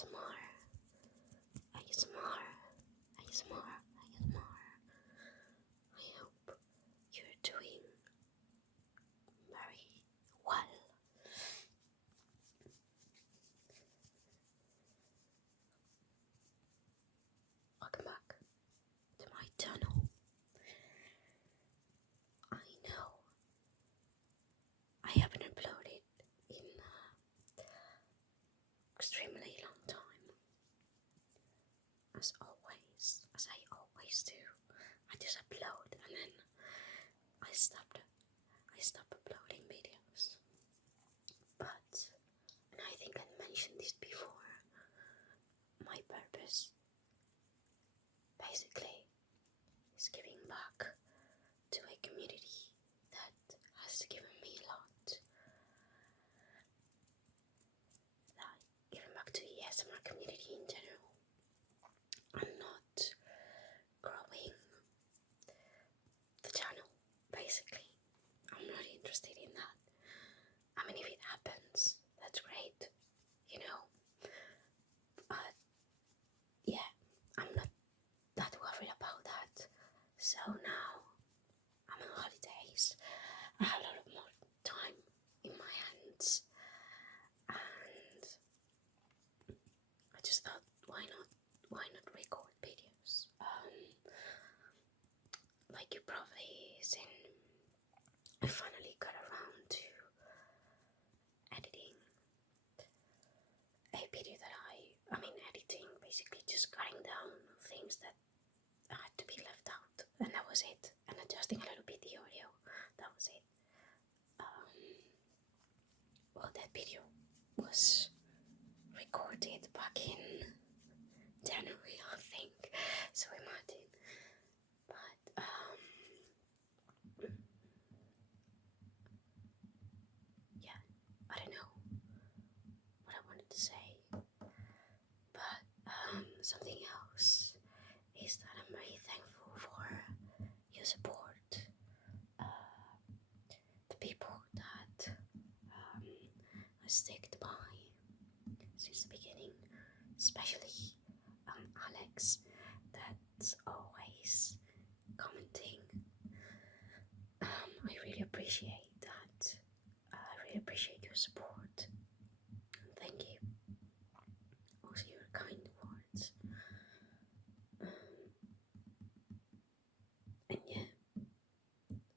ASMR, ASMR, ASMR, ASMR. I hope you're doing very well. Welcome back to my channel. I know I haven't uploaded in extremely long time. As I always do. I just upload and then I stop uploading videos. But, and I think I mentioned this before, my purpose basically is giving back to a community that has given me a lot. Like giving back to the ASMR community in general. I'm not growing the channel, basically. I'm not interested in that. I mean, if it happens, that's great, you know. But yeah, I'm not that worried about that. So now I'm on holidays. I have a lot more time in my hands, and I just thought, why not record videos? Like you probably seen, I finally got around to editing a video that editing, basically just cutting down things that had to be left out, and that was it, and adjusting a little bit the audio, that was it. Well, that video was recorded back in January, I think, so imagine. But yeah, I don't know what I wanted to say, but something else is that I'm very thankful for your support, the people that I sticked by since the beginning, especially Alex, that's always commenting. I really appreciate that. I really appreciate your support. Thank you. Also your kind words. And yeah.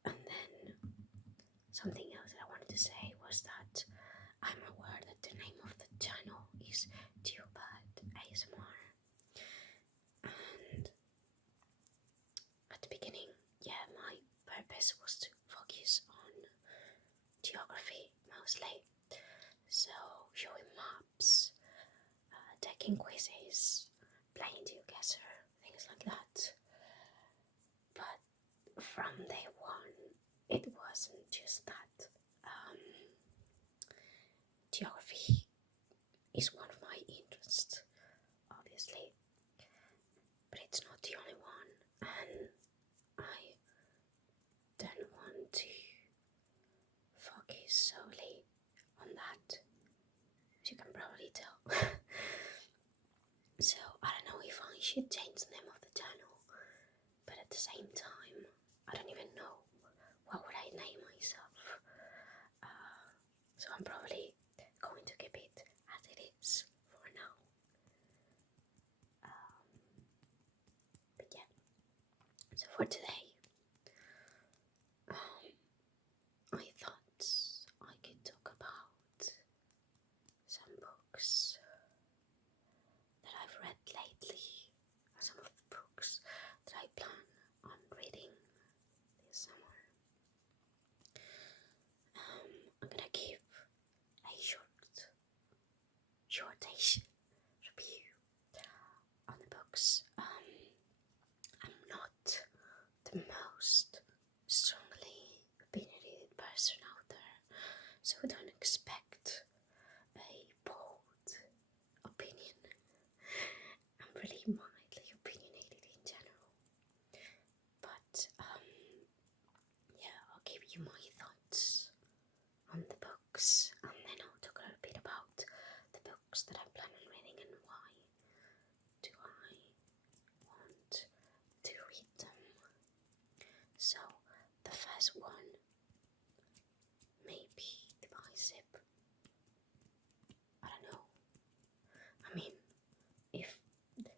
And then something else that I wanted to say was that I'm aware that the name of the channel is Geobad ASMR. And at the beginning, yeah, my purpose was to focus on geography mostly. So showing maps, taking quizzes, playing geoguessr, things like that. But from day one, it wasn't just that. Geography is one of my interests, obviously, but it's not the only one, and I don't want to focus solely on that, as you can probably tell. So I don't know if I should change the name of the channel, but at the same time, I don't even know what would I name myself. So I'm probably going to keep it as it is for now. But yeah, so for today, I thought I could talk about some books that I've read lately, some of the books that I plan on reading this summer. I'm gonna give a shortish review on the books. I'm not the most strongly opinionated person out there, so don't expect a bold opinion. I'm really mildly opinionated in general, but yeah, I'll give you my thoughts on the books, and then I'll talk a little bit about the books that I plan on reading and why. this one may be divisive. I don't know. I mean, if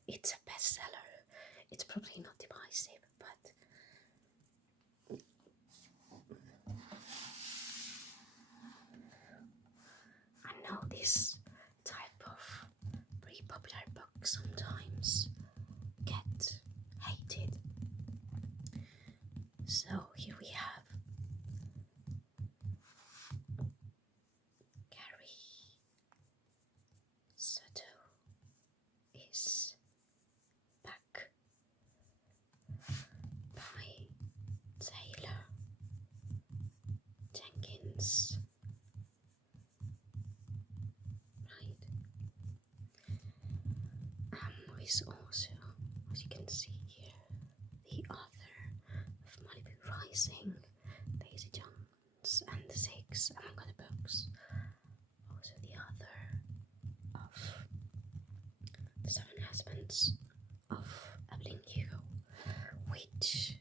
it's a bestseller, it's probably not divisive, but I know this type of very popular books sometimes get hated. So here we have Carrie Soto is back by Taylor Jenkins. Right. Who is also, as you can see here, the author of Malibu Rising, Daisy Jones and the Six, among other books. Also the author of The Seven Husbands of Evelyn Hugo, which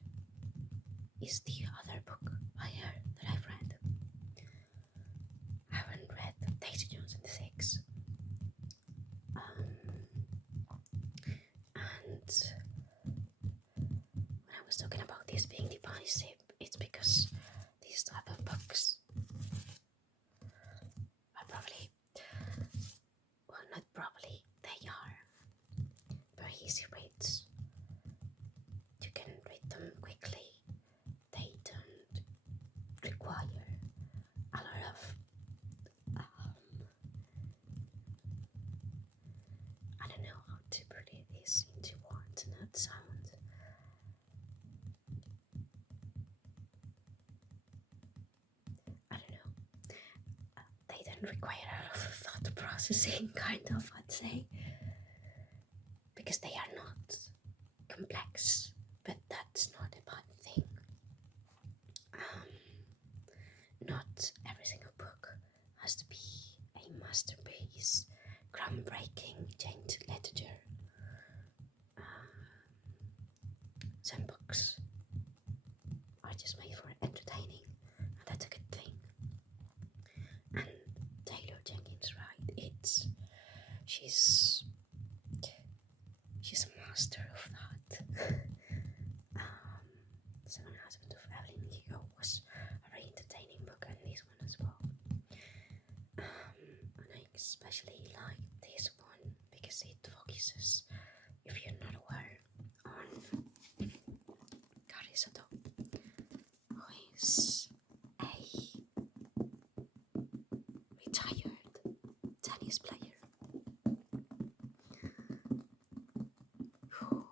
is the other book that I've read. I haven't read Daisy Jones and the Six. And when I was talking about this being divisive, it's because these type of books are probably, well, not probably, they are very easy reads. You can read them quickly. They don't require a lot of I don't know how to put this into words, not sound. I don't know. They don't require a lot of thought processing, kind of, I'd say, because they are not complex, but that's not a bad thing. Not every single book has to be a masterpiece, groundbreaking, giant literature. Some books are just made for entertaining, and that's a good thing. And Taylor Jenkins, right? She's a master of that. Seven Husbands of Evelyn Hugo was a very entertaining book, and this one as well. And I especially like this one because it focuses, if you're not aware, on Carrie Soto, who is a retired tennis player who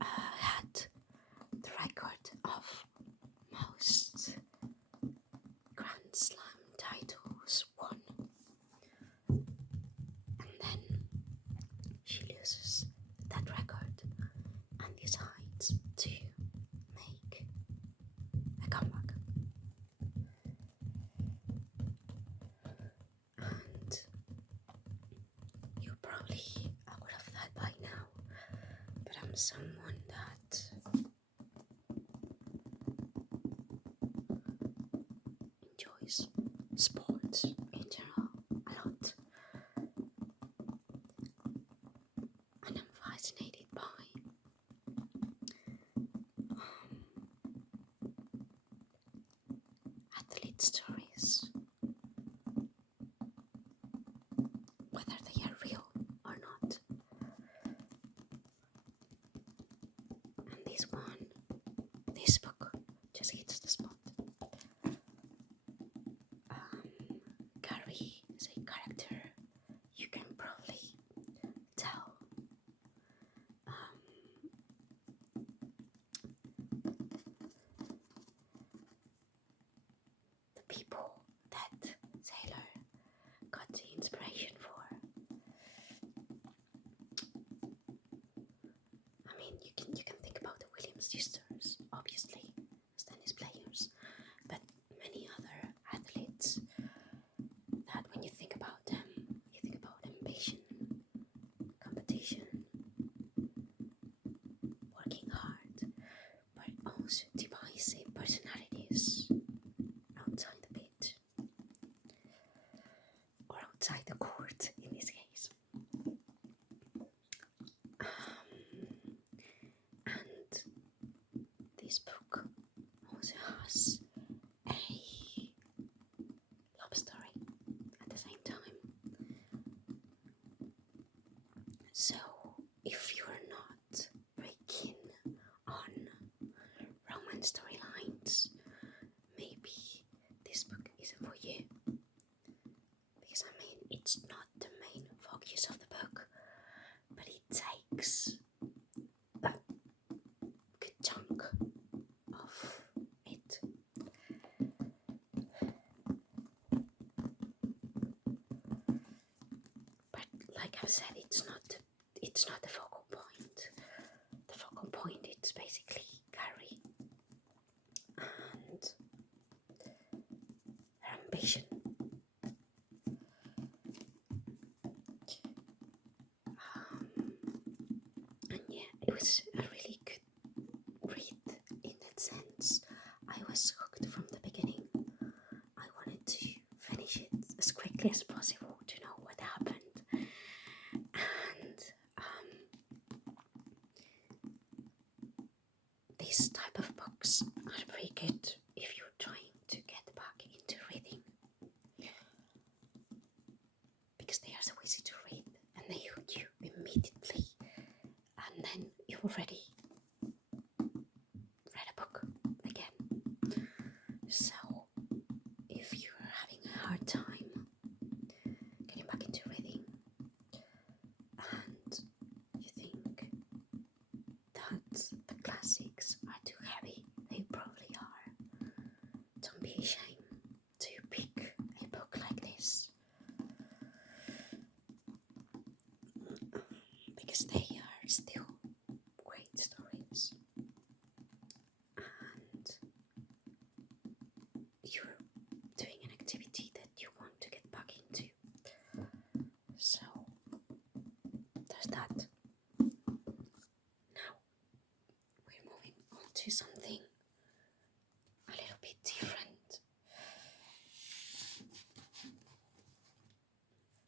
had the record of most Grand Slam titles won, and then she loses that record and decides to make a comeback. And you're probably aware of that by now, but I'm someone that enjoys sports in general a lot, and I'm fascinated by athlete stories, whether they are real or not. And this book just hits the spot. Carrie is a character you can probably tell the people that Taylor got the inspiration for. I mean, you can think about the Williams sisters, obviously, as tennis players, but many other athletes that when you think about them, you think about ambition, competition, working hard, but also divisive personalities. So if you're not very keen on romance storylines, maybe this book isn't for you. Because I mean, it's not the main focus of the book, but it takes a good chunk of it. But like I've said, it's not the focal point. The focal point is basically Carrie and her ambition. And yeah, it was a really good read in that sense. I was hooked from the beginning. I wanted to finish it as quickly as possible to know what happened. And these type of books are very good if you're trying to get back into reading, because they are so easy to read and they hook you immediately, and then you've already read a book again. So if you're having a hard time getting back into reading and you think that the classics are too heavy, they probably are. Don't be ashamed to pick a book like this, because they are still great stories, and you're doing an activity that you want to get back into. So there's that. Now we're moving on to something a little bit different.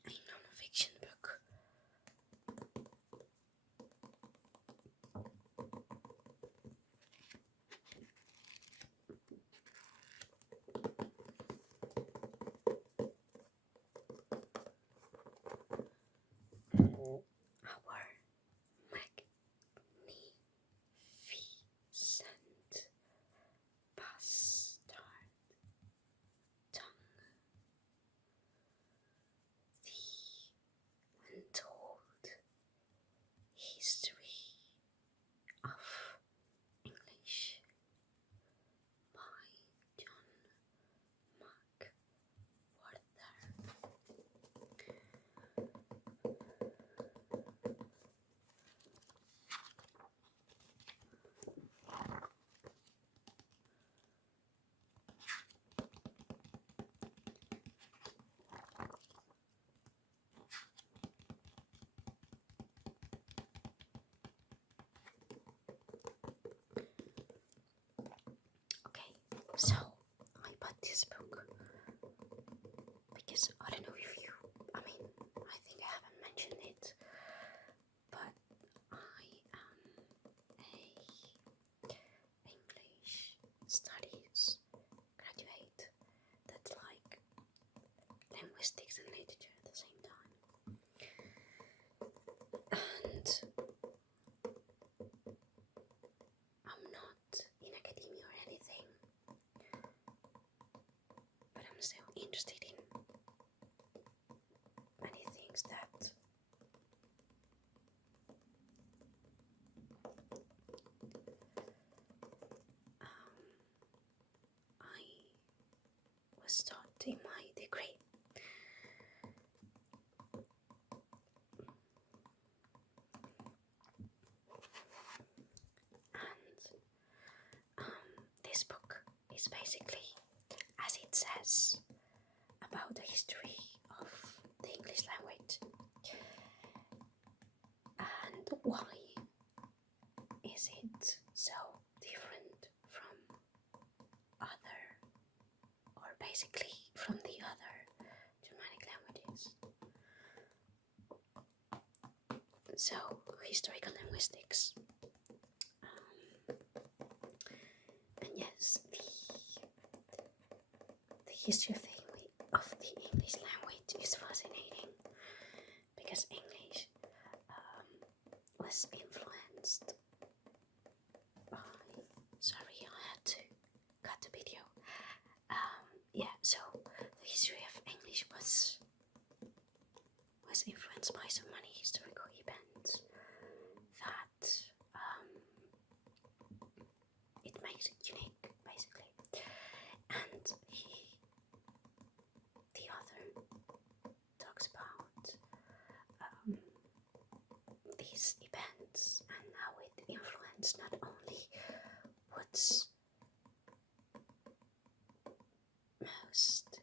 A non-fiction book. Our magnificent bastard tongue. The untold history of English by John Okay, so I bought this book because I don't know if you, I think I haven't mentioned it, but I am a English studies graduate. That's like linguistics and literature at the same time. And I'm not in academia or anything, but I'm still interested in many things that I was taught in my degree. And this book is basically, as it says, about the history of the English language. And why is it so different from other, or basically from the other Germanic languages? So, historical linguistics. And yes, the history of the English language is fascinating, because English was influenced by. Sorry, I had to cut the video. So the history of English was influenced by so many historical events that it makes it unique, basically. And the author talks about these events and how it influenced not only what's most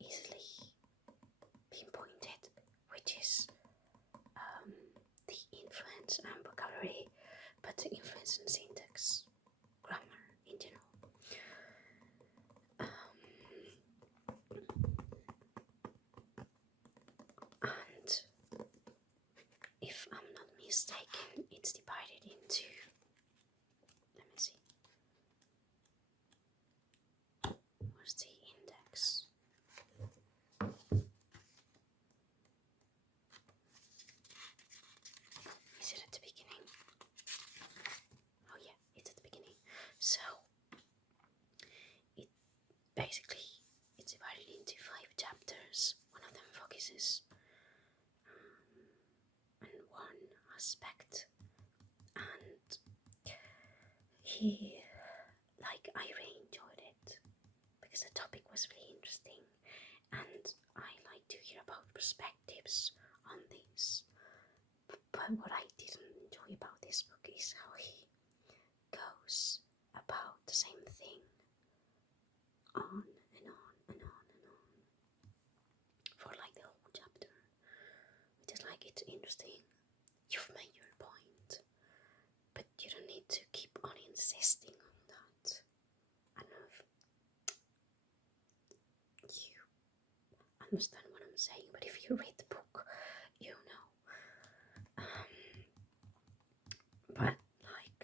easily pinpointed, which is the influence on vocabulary, but the influence on syntax, grammar in general. And if I'm not mistaken, it's divided into, let me see, what's the index? Is it at the beginning? Oh yeah, it's at the beginning. So it basically it's divided into 5 chapters. One of them focuses on one aspect, and I really enjoyed it because the topic was really interesting, and I like to hear about perspectives on this. But what I didn't enjoy about this book is how he goes about the same thing on and on and on and on for like the whole chapter, which is like, it's interesting, you've made your point, but you don't need to keep on insisting on that. I don't know if you understand what I'm saying, but if you read the book, you know. But like,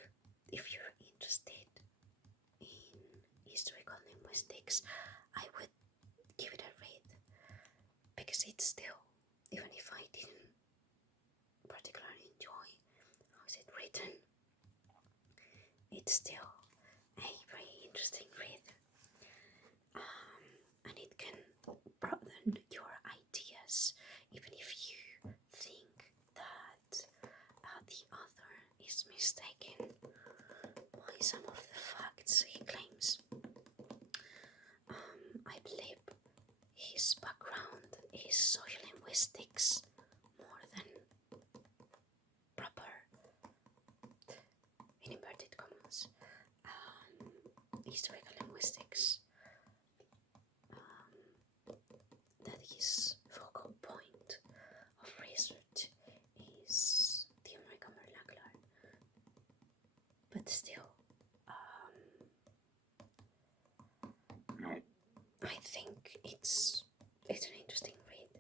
if you're interested in historical linguistics, I would give it a read, because it's still, even if I didn't particularly enjoy how is it written, it's still a very interesting read, and it can broaden your ideas, even if you think that the author is mistaken by some of the facts he claims. I believe his background is social linguistics more than proper, in inverted commas, historical linguistics. That his focal point of research is the American vernacular, but still, I think it's an interesting read,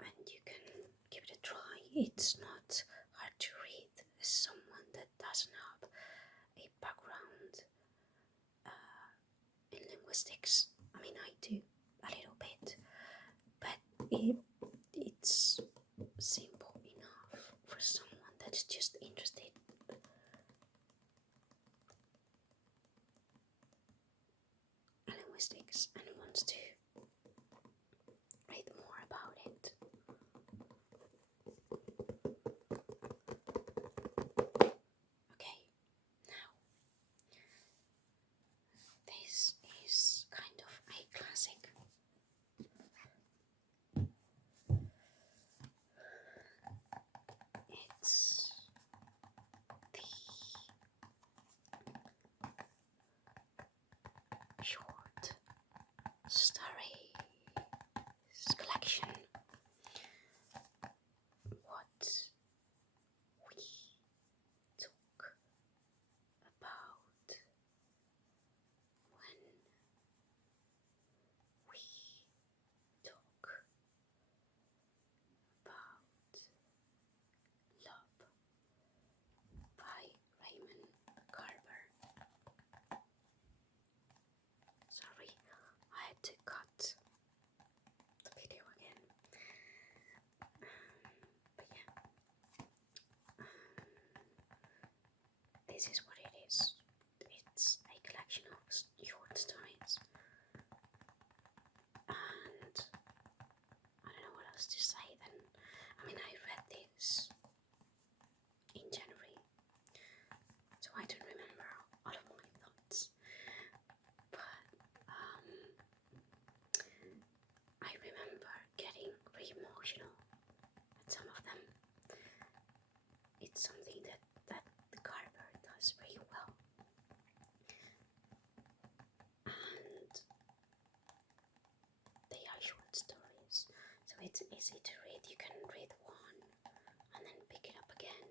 and you can give it a try. It's not hard to read as someone that doesn't have a background in linguistics. I mean, I do a little bit, but it's simple enough for someone that's just interested. In linguistics and wants to read more about it. Okay, now this is kind of a classic. It's the short story this is what it is. It's a collection of short stories, and I don't know what else to say then. I mean, I read this in January, so I don't remember all of my thoughts, but I remember getting really emotional at some of them. It's something that the Carver does very well, and they are short stories, so it's easy to read. You can read one and then pick it up again.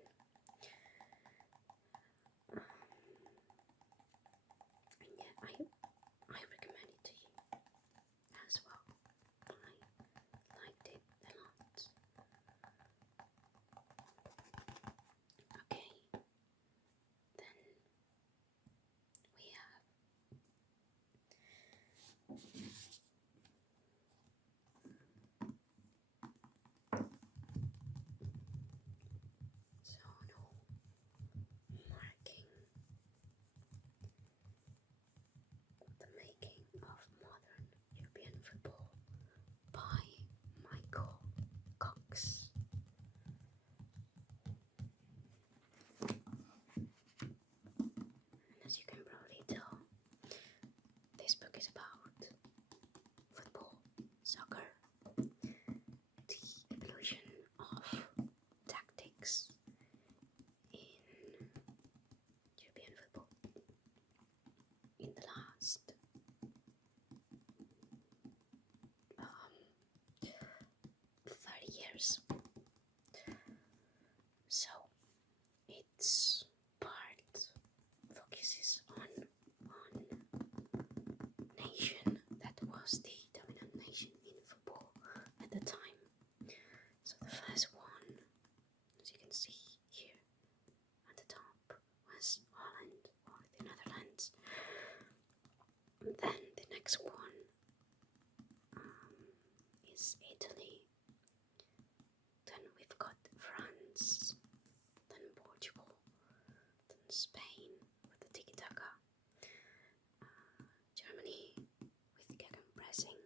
And yeah, I recommend it to you as well. I liked it a lot. Okay, then we have zonal marking, the making of modern European football by Michael Cox. And as you can probably tell, this book is about football, soccer, the evolution of tactics in European football in the last 30 years. So its part focuses on nation that was the dominant nation in football at the time. So the first one, as you can see here at the top, was Holland or the Netherlands. And then the next one is Italy. Then we've got France, then Portugal, then Spain with the tiki-taka, Germany with gegenpressing,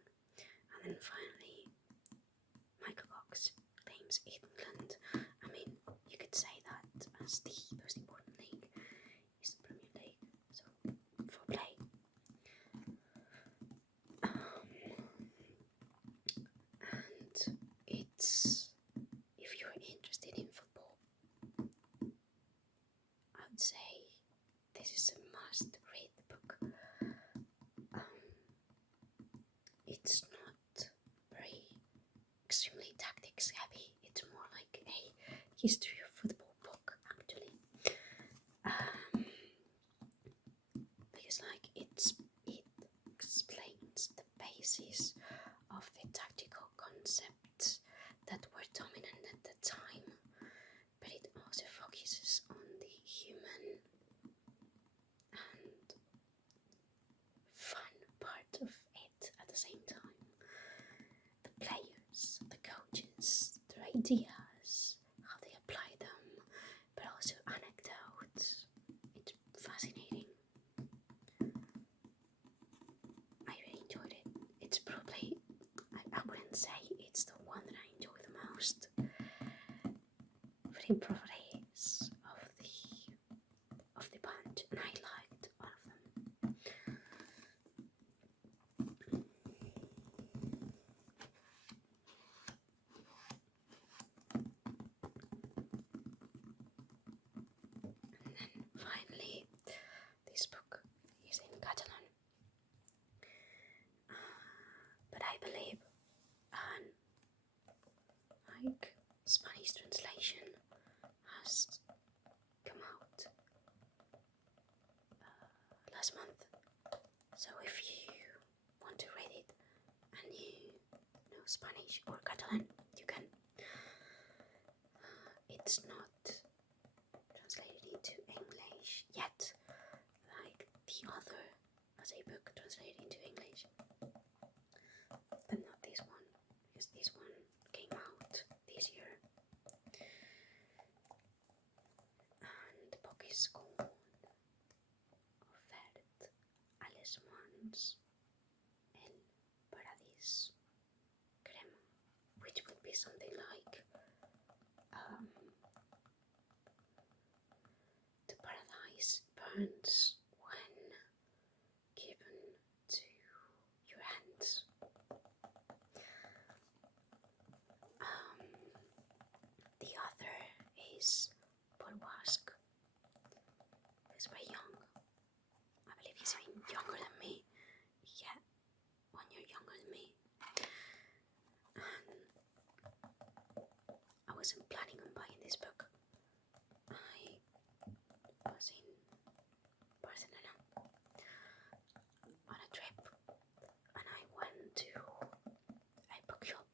and then finally Michael Cox claims England. I mean, you could say that as the most important league is the Premier League, so for play. And it's, if you're interested in football, I would say this is a must-read book. It's not very extremely tactics heavy. It's more like a history of football book, actually. Because it explains the basis of the tactical concepts that were dominant at the time, but it also focuses on the human and fun part of it at the same time. The players, the coaches, their ideas, how they apply them, but also anecdotes. It's fascinating. I really enjoyed it. It's probably, I wouldn't say it's the one that I enjoy the most, but it probably is of the bunch, and I liked all of them. And then finally, this book is in Catalan, but I believe Spanish translation has come out last month. So if you want to read it and you know Spanish or Catalan, you can. It's not translated into English yet, like the other as a book translated into English, but not this one, because this one came out this year. And the book is called be something like the paradise burns when given to your hands. The other is Polwask. He's very young. I believe he's even younger than me. Yeah, 1 year younger than me. And I wasn't planning on buying this book. I was in Barcelona on a trip, and I went to a bookshop,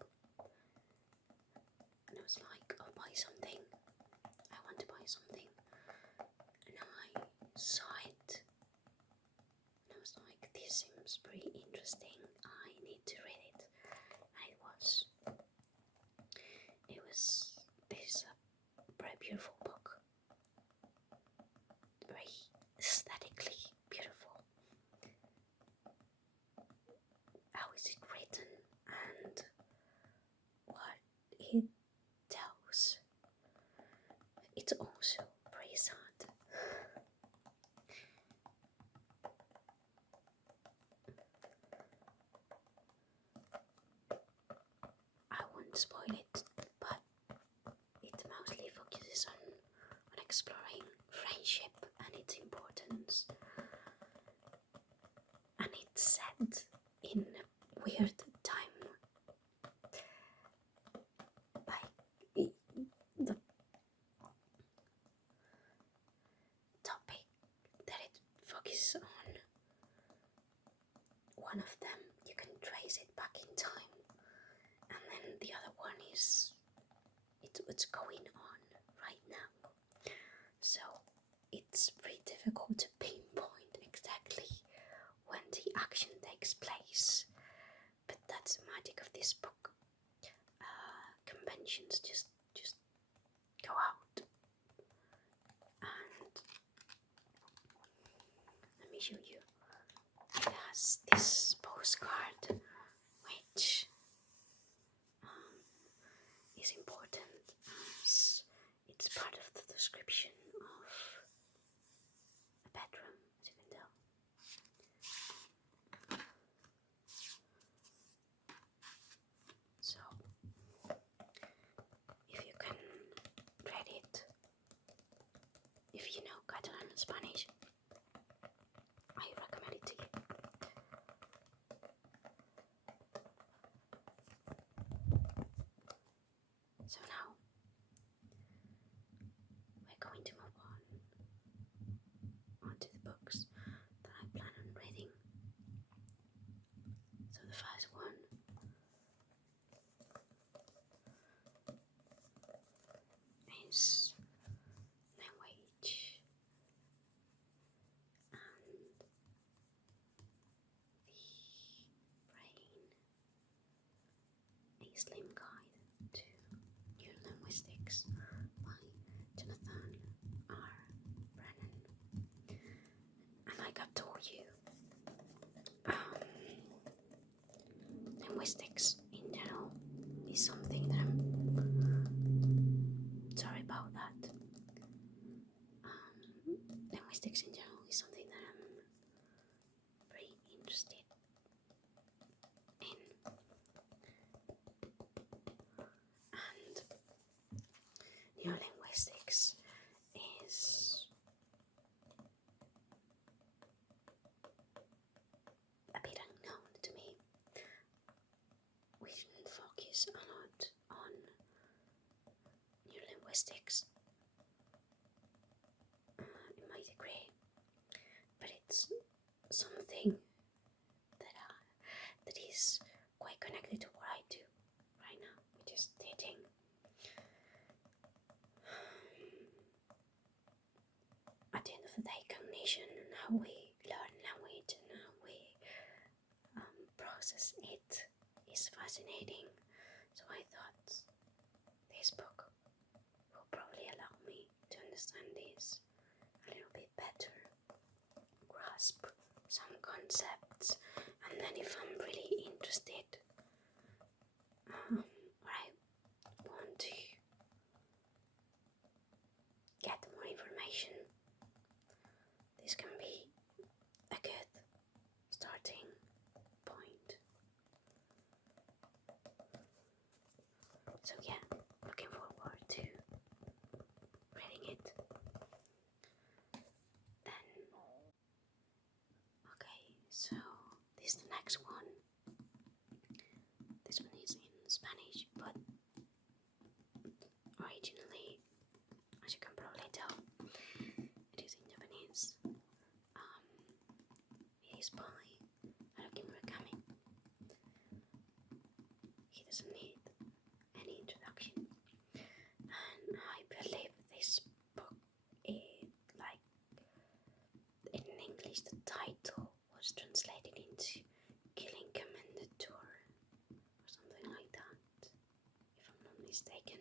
and I was like, I'll buy something. I want to buy something. And I saw it, and I was like, this seems pretty interesting. I need to read it. And this is a very beautiful book. Very aesthetically beautiful. How is it written and what it tells? It's also very sad. I won't spoil it, but it mostly focuses on exploring friendship and its importance. And it's set in a weird time. Like, the topic that it focuses on, one of them, you can trace it back in time, and then the other one is what's going on right now. So it's very difficult to pinpoint exactly when the action takes place, but that's the magic of this book. Conventions just go out. And let me show you. It has this postcard, which is important as it's part of the description of a bedroom, as you can tell. So, if you can read it, if you know Catalan and Spanish, I recommend it to you. So now, we're going to move on to the books that I plan on reading. So the first one is language and the brain, a slim guide to new linguistics by Jonathan R. Brennan. And like I've told you, linguistics in general is something that I'm sorry about that. Linguistics in general is something that I'm very interested in. And neurolinguistics is a bit unknown to me. We didn't focus a lot on neurolinguistics in my degree, but it's something that is quite connected to what I do right now, which is dating. At the end of the day, cognition and how we learn language and how we process it is fascinating. So I thought this book will probably allow me to understand this a little bit better, grasp some concepts, and then if I'm really interested, or I So yeah, looking forward to reading it. Then, okay, so this is the next one. This one is in Spanish, but originally, as you can probably tell, it is in Japanese. It is by Haruki Murakami. He doesn't need any introduction, and I believe this book, like in English, the title was translated into Killing Commendator or something like that, if I'm not mistaken.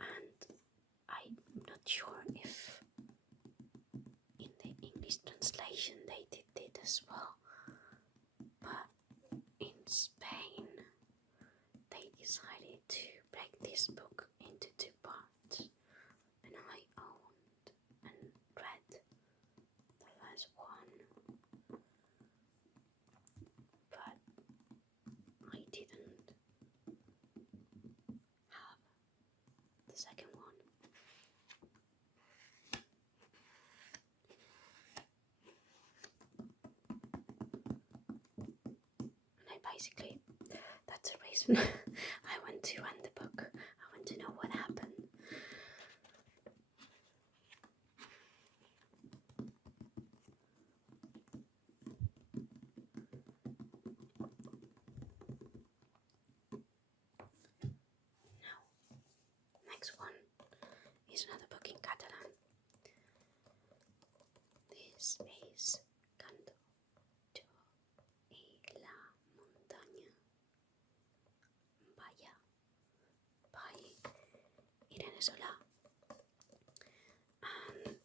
And I'm not sure if in the English translation they did it as well, but in Spain they decided to break this book into two parts, and I owned and read the last one, but I didn't have the second one. And I basically, that's the reason I want to end the book. I want to know what happened. Now, next one is another book in Catalan. This is Canto y la montaña Vaya by Irene Solà. And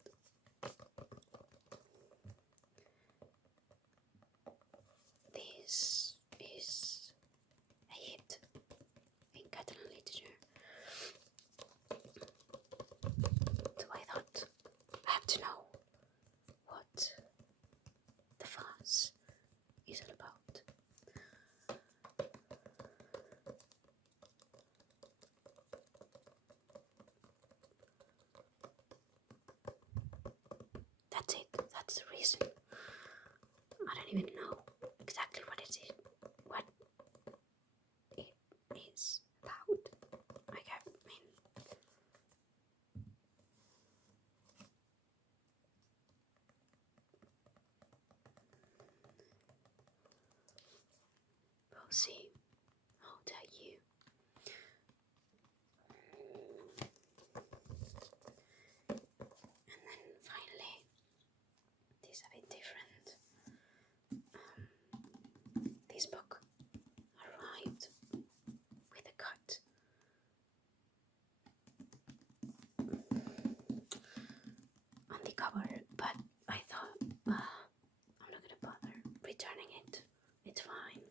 this is a hit in Catalan literature. So I thought I have to know what the fuss is all about. That's it. That's the reason. I don't even know exactly what it is about. We'll see. I'll tell you. And then finally, this is a bit different. This book arrived with a cut on the cover, but I thought, I'm not gonna bother returning it. It's fine.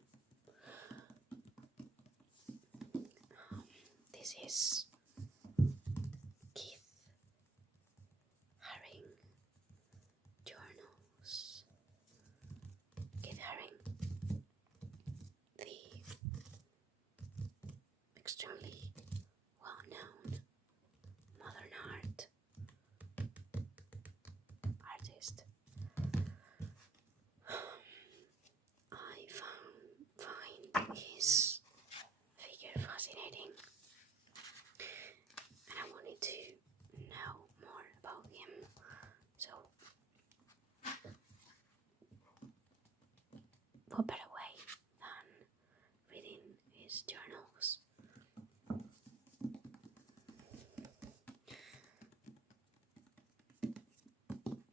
This is Keith Haring journals. Keith Haring, the extremely well-known modern art artist. I find his figure fascinating, and I wanted to know more about him. So, what better way than reading his journals?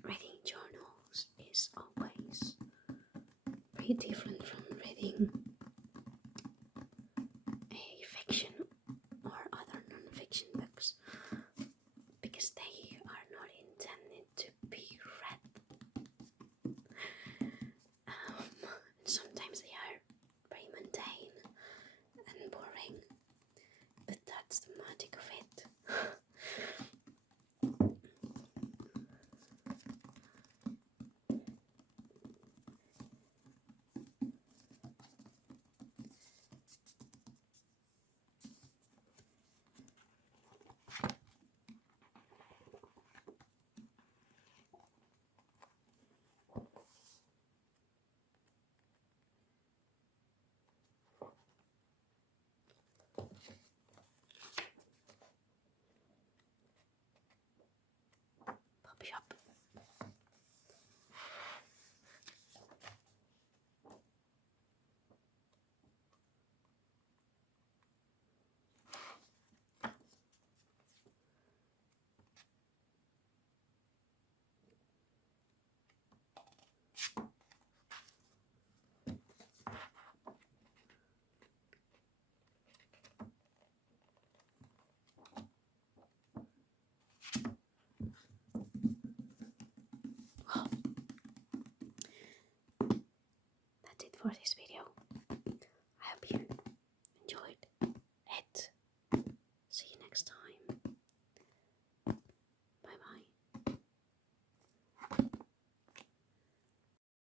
Reading journals is always very different from reading a fiction or other non-fiction books, because they are not intended to be read. Sometimes they are very mundane and boring, but that's the magic of it. for this